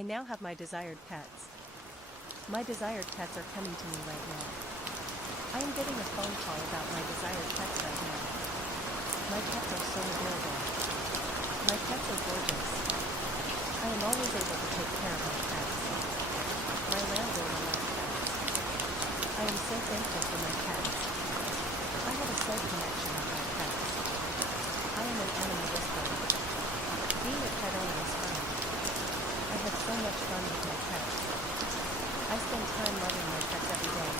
I now have my desired pets. My desired pets are coming to me right now. I am getting a phone call about my desired pets right now. My pets are so adorable. My pets are gorgeous. I am always able to take care of my pets. My landlord loves pets. I am so thankful for my pets. I have a soul connection with my pets. I am an animal whisperer. Being a pet owner is fun. I have so much fun with my pets. I spend time loving my pets every day.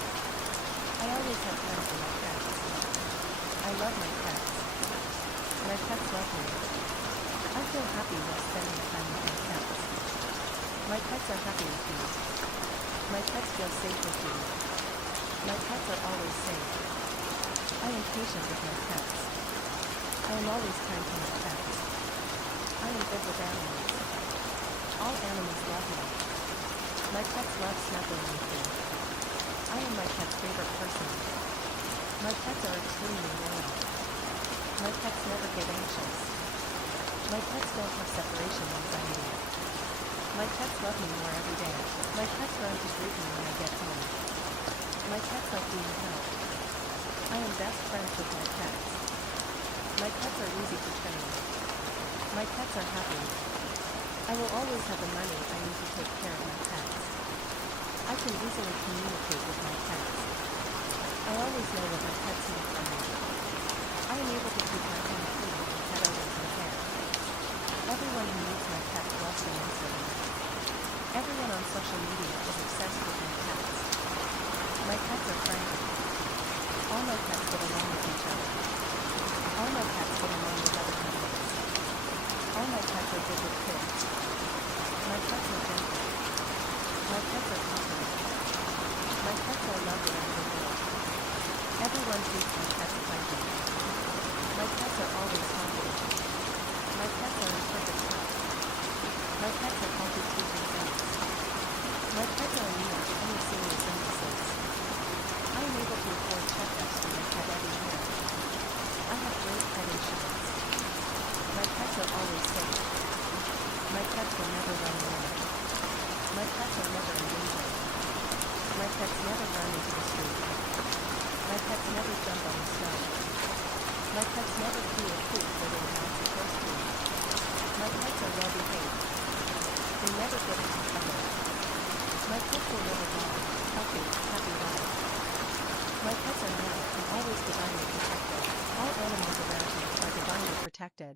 I always have time for my pets. I love my pets. My pets love me. I feel happy while spending time with my pets. My pets are happy with me. My pets feel safe with me. My pets are always safe. I am patient with my pets. I am always kind to my pets. I am good with animals. All animals love me. My pets love snuggling with me. I am my pet's favorite person. My pets are extremely loyal. My pets never get anxious. My pets don't have separation anxiety. My pets love me more every day. My pets run to greet me when I get home. My pets like being held. I am best friends with my pets. My pets are easy to train. My pets are happy. I will always have the money I need to take care of my pets. I can easily communicate with my pets. I always know what my pets need from me. I am able to keep my home clean and pet owners in care. Everyone who meets my pets loves them instantly. Everyone on social media is obsessed with my pets. My pets are friendly. All my pets get along with each other. All my pets get along with other animals. All my pets are good with kids. My pets are gentle. My pets are confident. My pets are loved around the world. Everyone treats my pets kindly. My pets are always confident. My pets are in perfect health. My pets have healthy teeth and gums. My pets are immune to any serious illnesses. I am able to afford checkups for my pet every year. I have great pet insurance. My pets are always safe. My pets will never run away. My pets are never in danger. My pets never run into the street. My pets never jump on the snow. My pets never pee or poop where they are not supposed to. My pets are well behaved. They never get into trouble. My pets will live a long, healthy, happy life. My pets are male and always divinely protected. All animals around me are divinely protected.